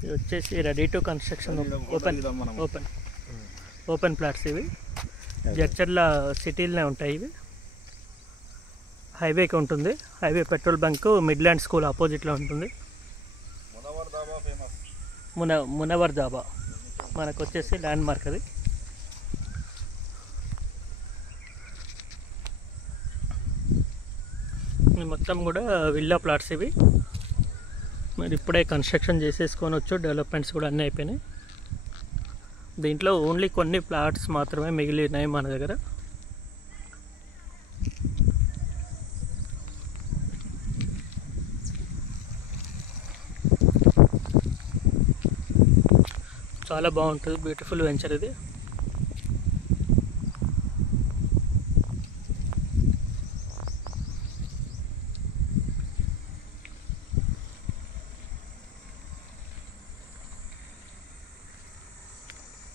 ఇది వచ్చేసి ready to construction open open open plots ఇవి. జడ్చర్ల సిటీలోనే ఉంటాయి ఇవి. హైవేకి ఉంటుంది. Highway petrol bunk Midland school ఆపోజిట్లో ఉంటుంది. మునవర్ దాబా మనకు వచ్చేసి ల్యాండ్ మార్క్ అది. మొత్తం కూడా విల్లా ప్లాట్స్ ఇవి. మరి ఇప్పుడే కన్స్ట్రక్షన్ చేసేసుకోవచ్చు. డెవలప్మెంట్స్ కూడా అన్నీ అయిపోయినాయి. దీంట్లో ఓన్లీ కొన్ని ప్లాట్స్ మాత్రమే మిగిలినాయి మన దగ్గర. చాలా బాగుంటుంది. బ్యూటిఫుల్ వెంచర్ ఇది.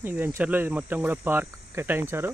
ఈ వెంచర్లో ఇది మొత్తం కూడా పార్క్ కేటాయించారు.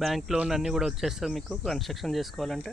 బ్యాంక్ లోన్ అన్నీ కూడా వచ్చేస్తాయి మీకు కన్స్ట్రక్షన్ చేసుకోవాలంటే.